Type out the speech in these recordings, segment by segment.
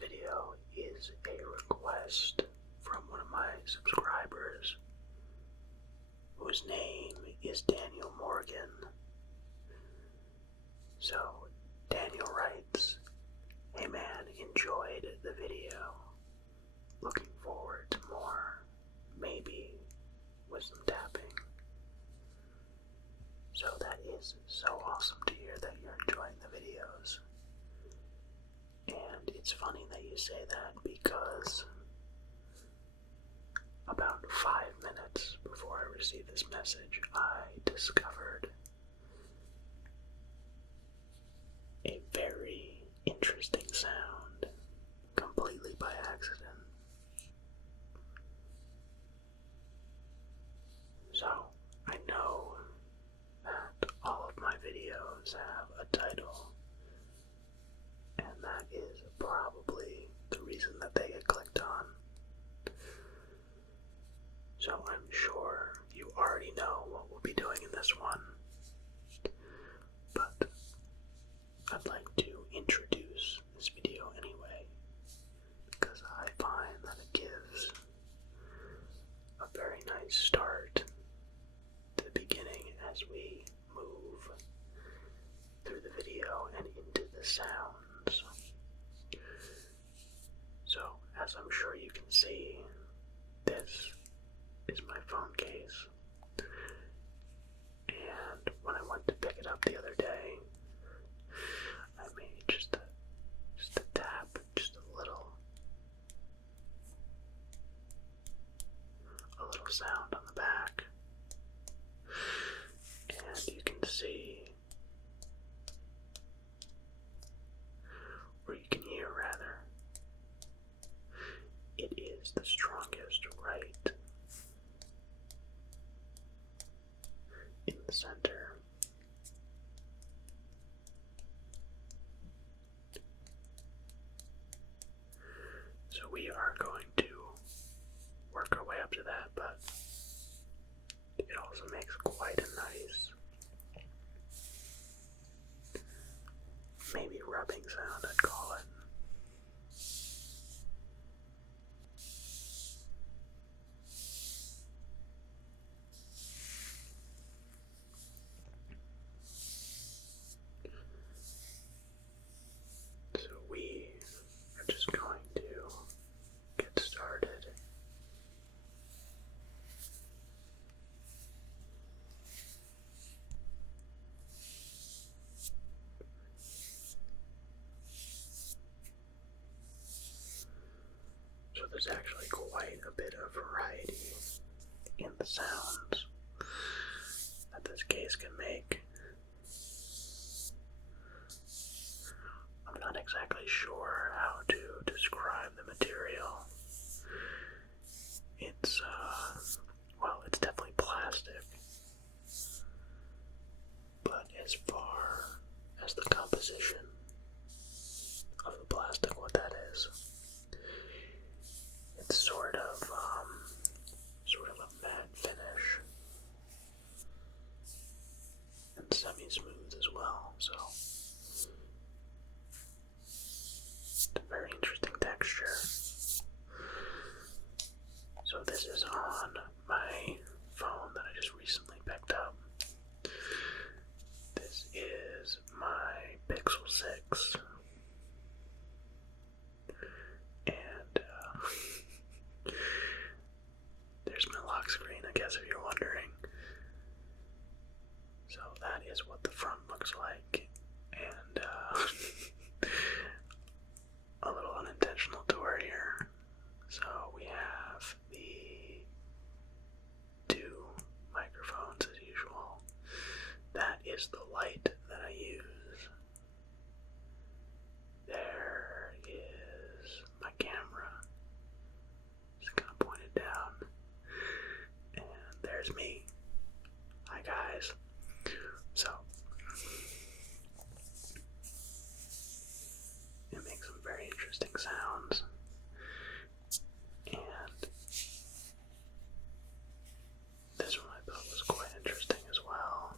video is a request from one of my subscribers, whose name is Daniel Morgan. So, Daniel writes, "Hey man, enjoyed the video. Looking forward to more, maybe with some tapping." So that is so awesome to hear that you're enjoying the videos. And it's funny that you say that because about 5 minutes before I received this message, I discovered a very interesting sound completely by accident. So, I know that all of my videos have a title, and that is probably the reason that they get clicked on. So I'm sure you already know what we'll be doing in this one, but I'd like to introduce this video anyway, because I find that it gives a very nice start to the beginning as we move through the video and into the sounds. So, as I'm sure you can see, this is my phone case. And when I went to pick it up the other day, I made just a tap, just a little sound on the back. And you can see, or you can hear rather, it is the strongest right in the center. So we are going to work our way up to that, but it also makes quite a nice, maybe rubbing sound, I'd call it. So we are just going to get started. So there's actually quite a bit of variety in the sounds that this case can make. I'm not exactly sure how to describe the material. It's, it's definitely plastic. But as far as the composition of the plastic, what that is, it's sort of a matte finish and semi-smooth as well, so it's a very interesting texture. So this is on my phone that I just recently picked up. This is my Pixel 6. And there's my lock screen, I guess, if you're wondering. So that is what the front looks like. And a little unintentional tour here. So we have the 2 microphones as usual. That is the light that I use. There is my camera. Just kind of pointed down. And there's me. Hi guys. So, it makes some very interesting sounds. And this one I thought was quite interesting as well.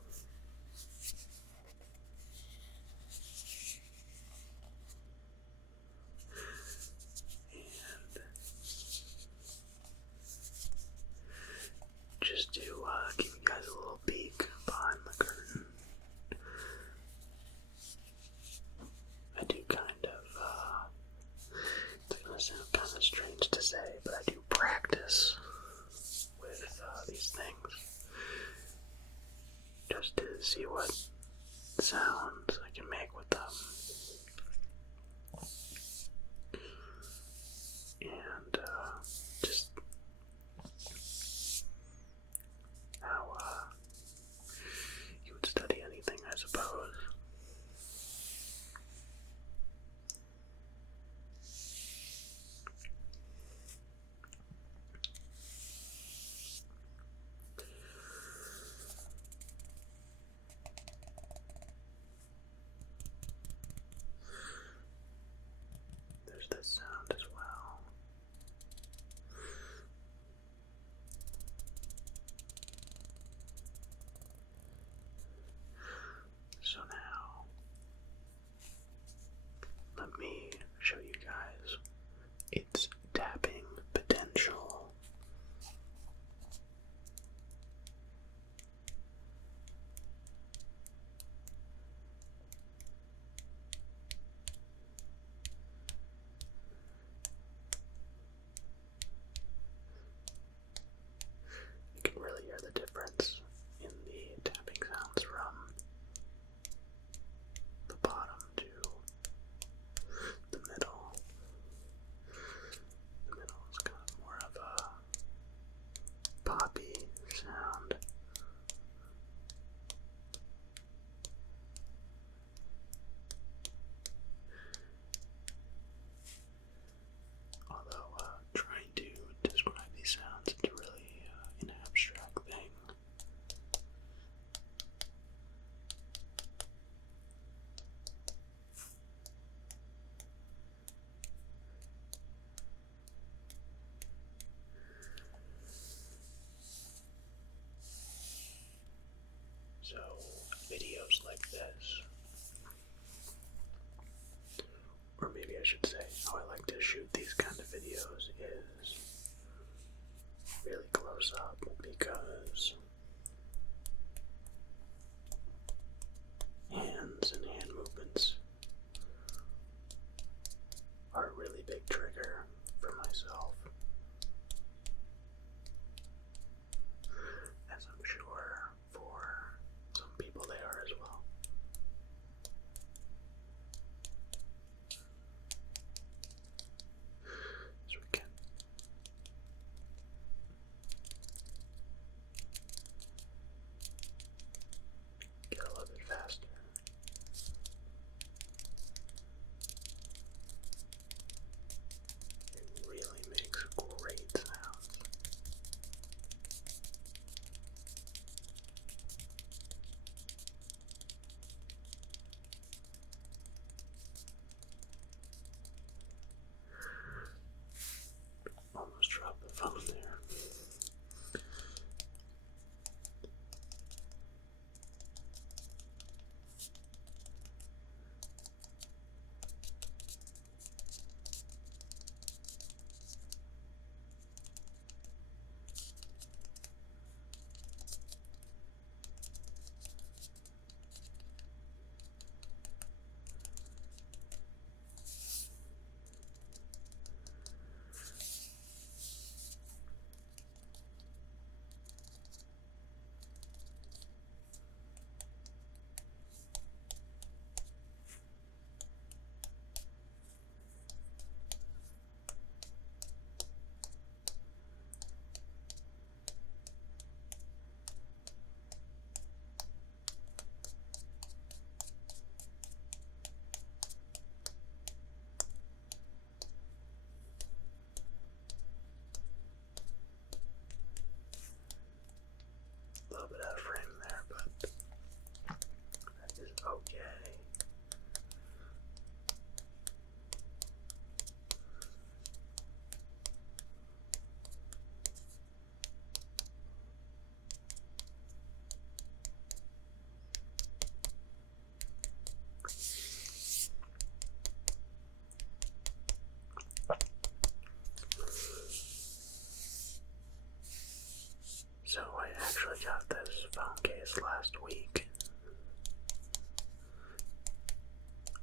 this last week.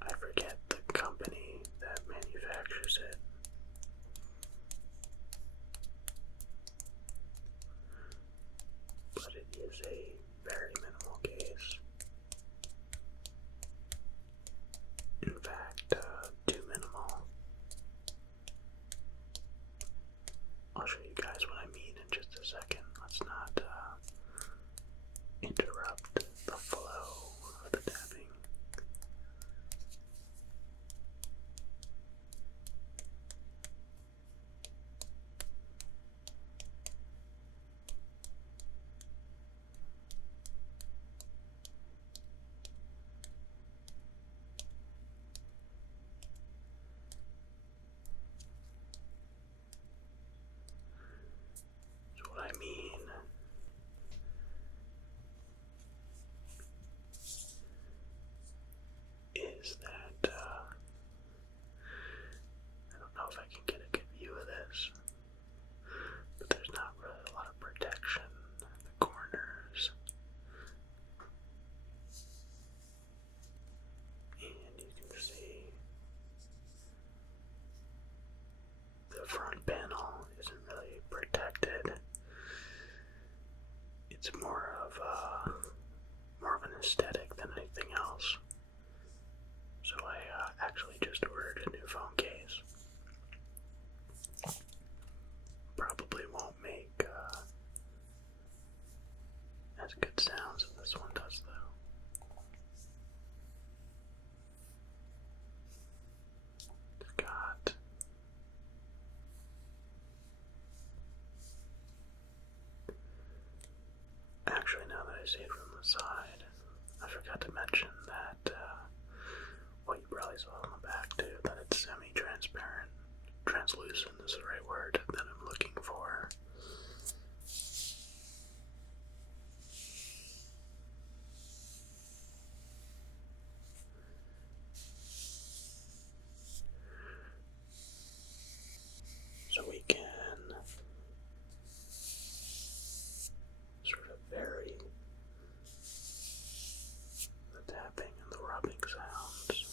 I forget the company that manufactures it. But it is a very minimal case. In fact, too minimal. I'll show you guys what I mean in just a second. Let's not interrupt the flow of the tapping. So what I mean is that I don't know if I can get a good view of this, but there's not really a lot of protection in the corners, and you can see the front panel isn't really protected. It's more of an aesthetic than anything else. So I actually just ordered a new phone case. Probably won't make as good sounds as this one does, though. It's got actually, now that I see it from the side, I forgot to mention that well, you probably saw on the back too, that it's semi-transparent. Translucent is the right word that I'm looking for. So we can sort of vary the tapping and the rubbing sounds.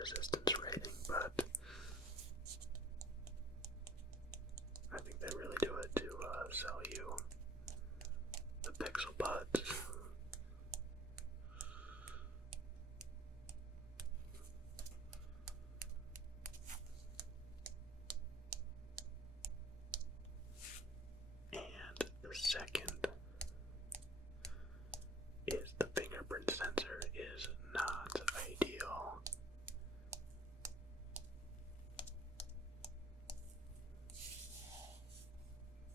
resistance rating, but I think they really do it to sell you the Pixel Buds. And the second is the fingerprint sensor is not ideal.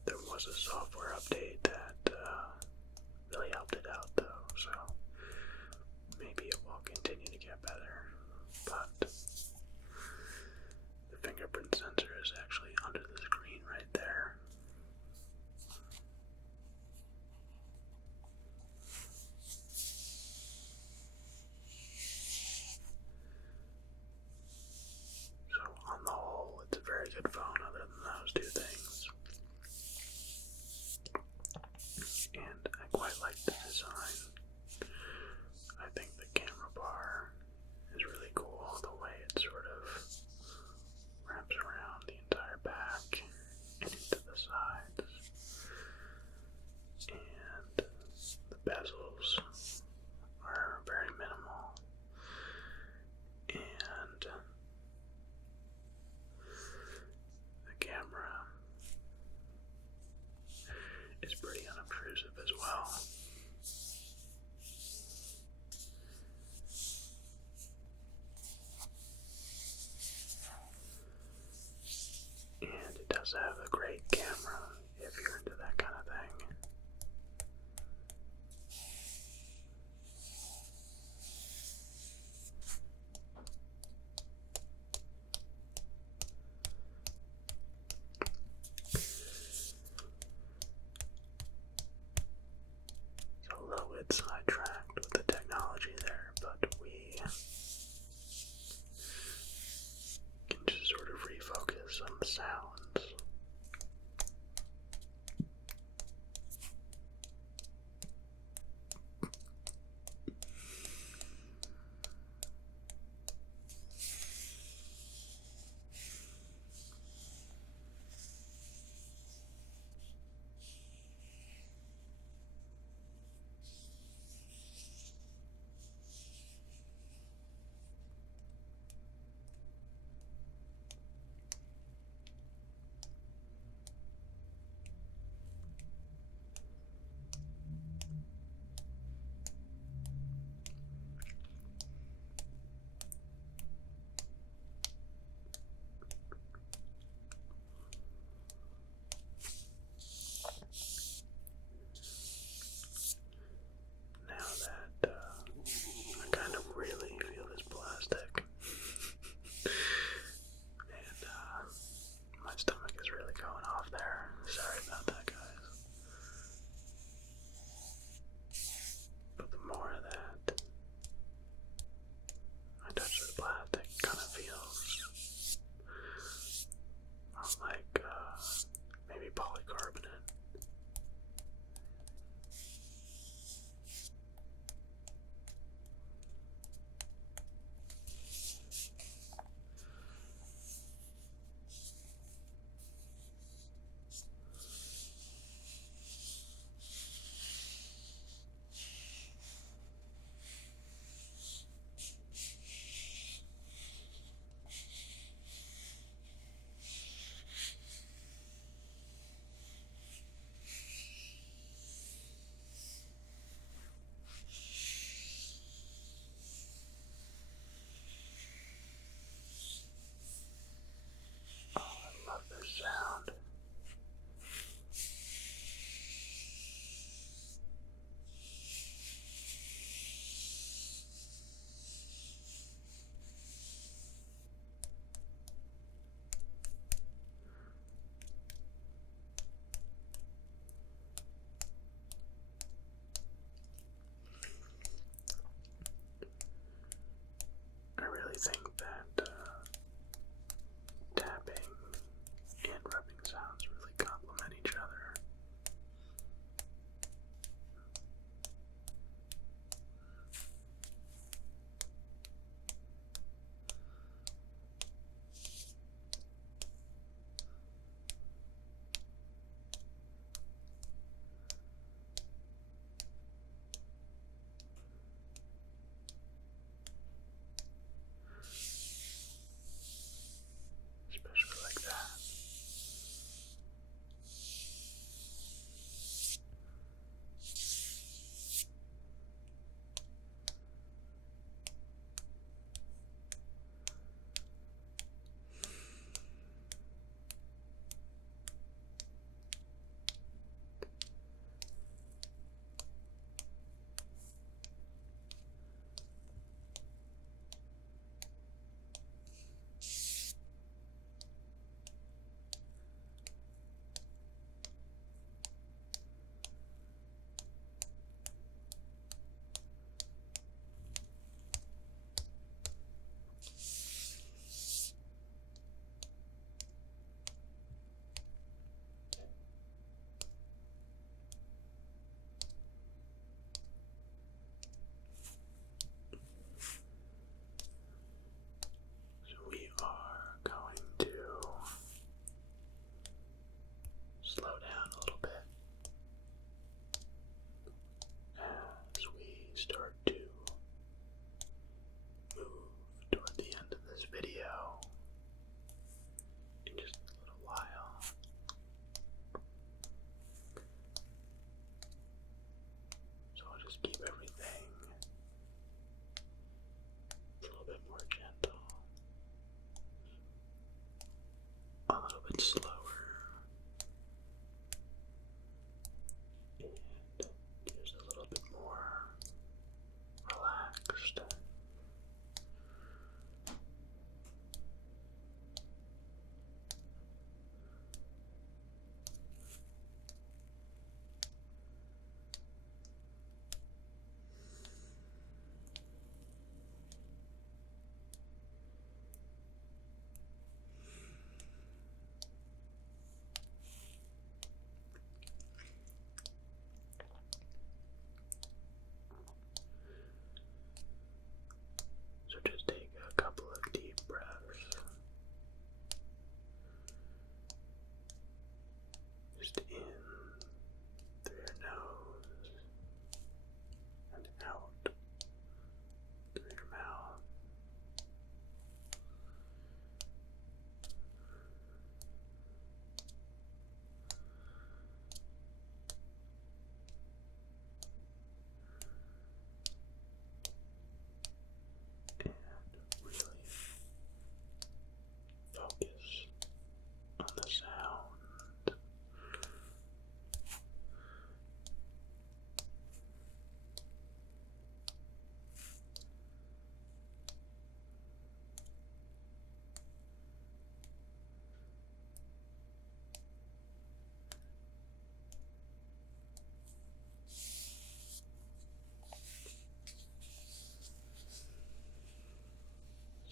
There was a software update that really helped it out though, so maybe it will continue to get better. But the fingerprint sensor is actually under the screen right there. So on the whole, it's a very good phone other than those two things. And I quite like the design. I think the camera bar is really cool, the way it sort of wraps around the entire back and into the sides. And the bezels are very minimal. And the camera is pretty unobtrusive as well. And it does have a great camera if you're into that kind of thing. So a little bit sidetracked with the technology there, but we can just sort of refocus on the sounds.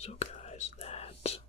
So guys, that